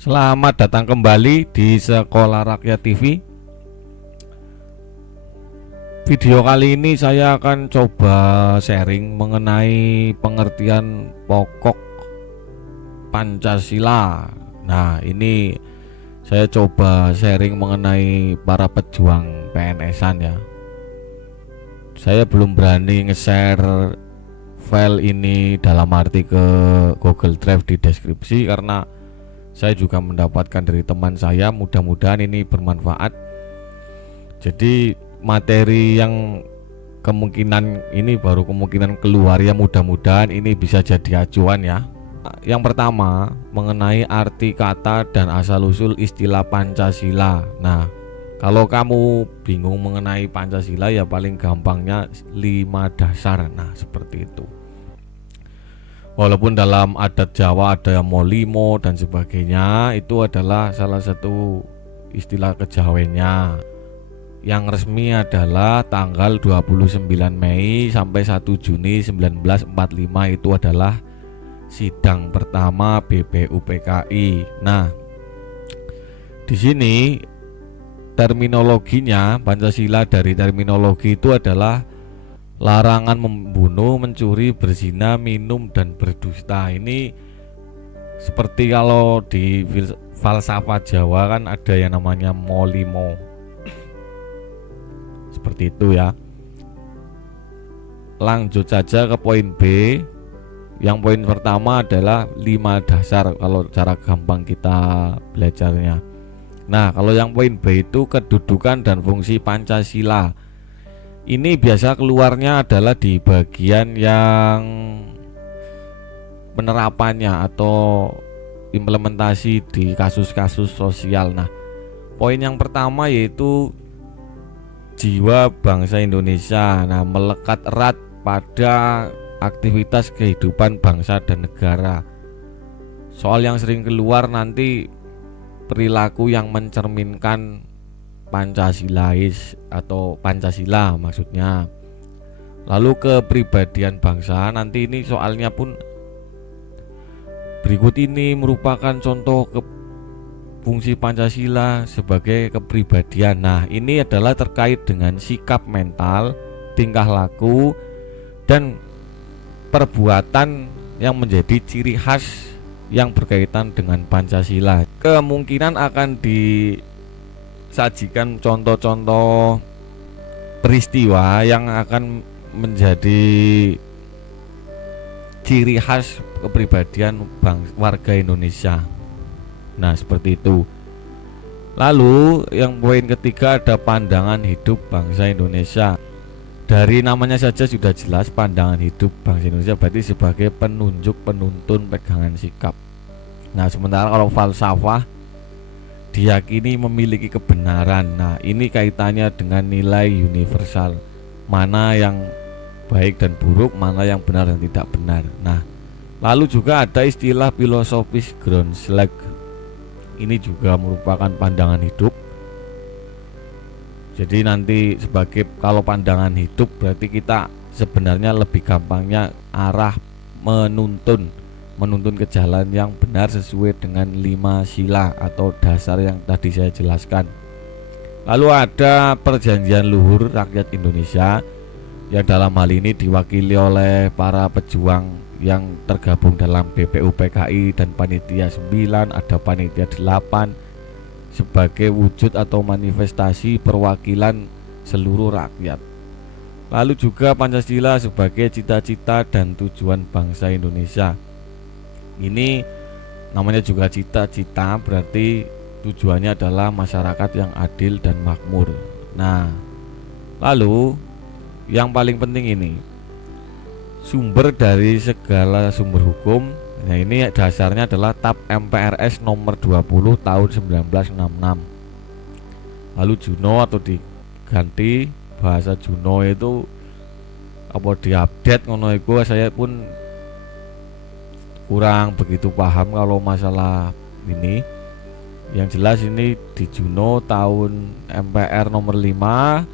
Selamat datang kembali di Sekolah Rakyat TV. Video kali ini saya akan coba sharing mengenai pengertian pokok Pancasila. Nah, ini saya coba sharing mengenai para pejuang PNS-an ya. Saya belum berani nge-share file ini dalam arti ke Google Drive di deskripsi karena saya juga mendapatkan dari teman saya, mudah-mudahan ini bermanfaat. Jadi materi yang kemungkinan ini baru kemungkinan keluar ya, mudah-mudahan ini bisa jadi acuan ya. Yang pertama mengenai arti kata dan asal-usul istilah Pancasila. Nah, kalau kamu bingung mengenai Pancasila ya paling gampangnya 5 dasar. Nah, seperti itu. Walaupun dalam adat Jawa ada yang molimo dan sebagainya, itu adalah salah satu istilah kejawennya. Yang resmi adalah tanggal 29 Mei sampai 1 Juni 1945 itu adalah sidang pertama BPUPKI. Nah, di sini terminologinya Pancasila dari terminologi itu adalah larangan membunuh, mencuri, berzina, minum, dan berdusta. Ini seperti kalau di falsafah Jawa kan ada yang namanya molimo. Seperti itu ya. Lanjut saja ke poin B. Yang poin pertama adalah 5 dasar kalau cara gampang kita belajarnya. Nah, kalau yang poin B itu kedudukan dan fungsi Pancasila. Ini biasa keluarnya adalah di bagian yang penerapannya atau implementasi di kasus-kasus sosial. Nah, poin yang pertama yaitu jiwa bangsa Indonesia. Nah, melekat erat pada aktivitas kehidupan bangsa dan negara. Soal yang sering keluar nanti perilaku yang mencerminkan Pancasilais atau Pancasila maksudnya. Lalu kepribadian bangsa, nanti ini soalnya pun berikut ini merupakan contoh fungsi Pancasila sebagai kepribadian. Nah, ini adalah terkait dengan sikap mental, tingkah laku, dan perbuatan yang menjadi ciri khas yang berkaitan dengan Pancasila. Kemungkinan akan disajikan contoh-contoh peristiwa yang akan menjadi ciri khas kepribadian warga Indonesia. Nah, seperti itu. Lalu yang poin ketiga ada pandangan hidup bangsa Indonesia. Dari namanya saja sudah jelas pandangan hidup bangsa Indonesia berarti sebagai penunjuk, penuntun, pegangan sikap. Nah, sementara kalau falsafah diyakini memiliki kebenaran. Nah, ini kaitannya dengan nilai universal. Mana yang baik dan buruk, mana yang benar dan tidak benar. Nah, lalu juga ada istilah filosofis Grundslag. Ini juga merupakan pandangan hidup. Jadi nanti sebagai kalau pandangan hidup berarti kita sebenarnya lebih gampangnya arah menuntun ke jalan yang benar sesuai dengan 5 sila atau dasar yang tadi saya jelaskan. Lalu ada perjanjian luhur rakyat Indonesia yang dalam hal ini diwakili oleh para pejuang yang tergabung dalam BPUPKI dan panitia 9, ada panitia 8 sebagai wujud atau manifestasi perwakilan seluruh rakyat. Lalu juga Pancasila sebagai cita-cita dan tujuan bangsa Indonesia. Ini namanya juga cita-cita, berarti tujuannya adalah masyarakat yang adil dan makmur. Nah, lalu yang paling penting ini sumber dari segala sumber hukum. Nah, ini dasarnya adalah TAP MPRS nomor 20 tahun 1966. Lalu Juno atau diganti bahasa Juno itu apa diupdate ngono iku, saya pun kurang begitu paham kalau masalah ini. Yang jelas ini di Juno tahun MPR nomor 5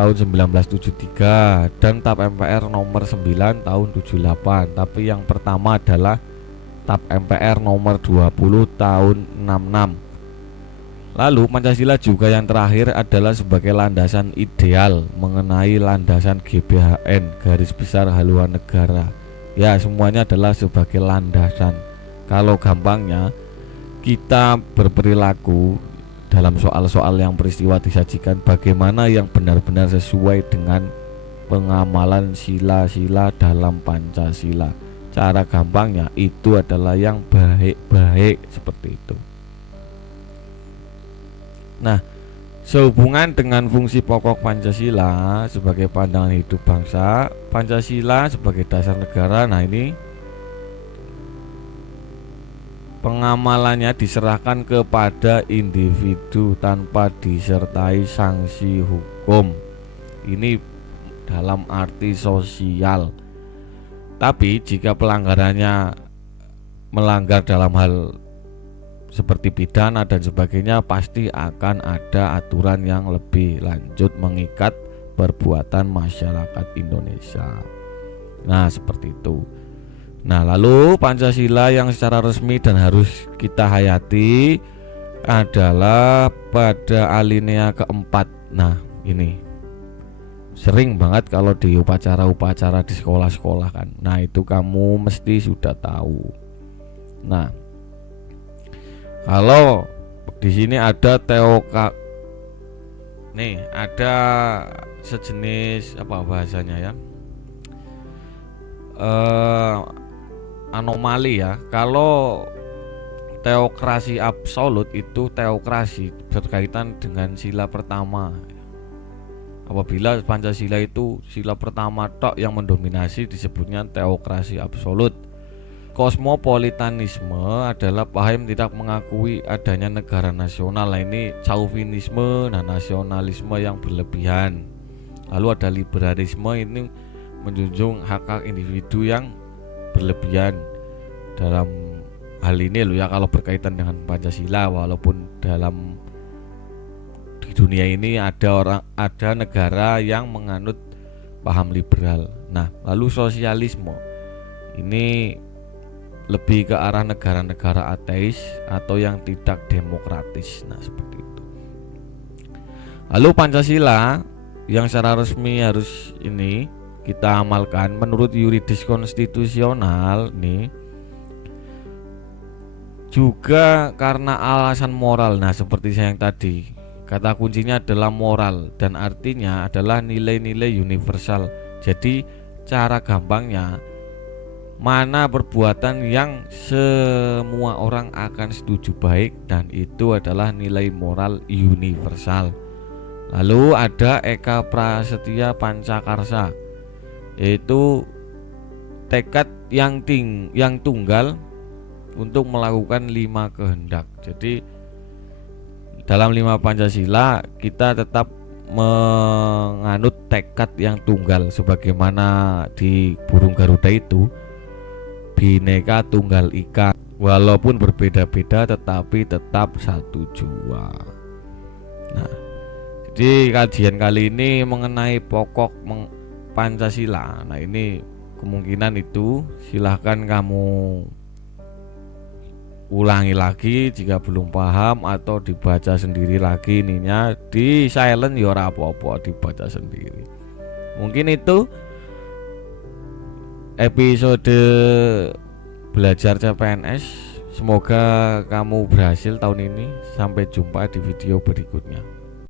tahun 1973 dan TAP MPR nomor 9 tahun 78. Tapi yang pertama adalah TAP MPR nomor 20 tahun 66. Lalu Pancasila juga yang terakhir adalah sebagai landasan ideal mengenai landasan GBHN garis besar haluan negara. Ya, semuanya adalah sebagai landasan. Kalau gampangnya kita berperilaku dalam soal-soal yang peristiwa disajikan bagaimana yang benar-benar sesuai dengan pengamalan sila-sila dalam Pancasila. Cara gampangnya itu adalah yang baik-baik seperti itu. Nah, sehubungan dengan fungsi pokok Pancasila sebagai pandangan hidup bangsa, Pancasila sebagai dasar negara. Nah, ini pengamalannya diserahkan kepada individu tanpa disertai sanksi hukum. Ini dalam arti sosial. Tapi jika pelanggarannya melanggar dalam hal seperti pidana dan sebagainya, pasti akan ada aturan yang lebih lanjut mengikat perbuatan masyarakat Indonesia. Nah, seperti itu. Nah, lalu Pancasila yang secara resmi dan harus kita hayati adalah pada alinea keempat. Nah, ini sering banget kalau di upacara-upacara di sekolah-sekolah kan. Nah, itu kamu mesti sudah tahu. Nah, kalau di sini ada nih ada sejenis apa bahasanya ya, anomali ya. Kalau teokrasi absolut itu teokrasi berkaitan dengan sila pertama. Apabila Pancasila itu sila pertama tok yang mendominasi disebutnya teokrasi absolut. Kosmopolitanisme adalah paham tidak mengakui adanya negara nasional. Nah, ini chauvinisme dan nasionalisme yang berlebihan. Lalu ada liberalisme, ini menjunjung hak-hak individu yang berlebihan. Dalam hal ini loh ya, kalau berkaitan dengan Pancasila, walaupun dalam di dunia ini ada negara yang menganut paham liberal. Nah, lalu sosialisme ini lebih ke arah negara-negara ateis atau yang tidak demokratis. Nah, seperti itu. Lalu Pancasila yang secara resmi harus ini kita amalkan menurut yuridis konstitusional nih juga karena alasan moral. Nah, seperti saya yang tadi, kata kuncinya adalah moral dan artinya adalah nilai-nilai universal. Jadi cara gampangnya, mana perbuatan yang semua orang akan setuju baik dan itu adalah nilai moral universal. Lalu ada Eka Prasetya Pancakarsa, yaitu tekad yang tunggal untuk melakukan 5 kehendak. Jadi dalam 5 Pancasila kita tetap menganut tekad yang tunggal sebagaimana di burung Garuda itu Bhinneka Tunggal Ika, walaupun berbeda-beda tetapi tetap satu jua. Nah, jadi kajian kali ini mengenai pokok Pancasila. Nah, ini kemungkinan itu silahkan kamu ulangi lagi jika belum paham atau dibaca sendiri lagi ininya, di silent ya ora apa-apa, dibaca sendiri. Mungkin itu episode belajar CPNS. Semoga kamu berhasil tahun ini. Sampai jumpa di video berikutnya.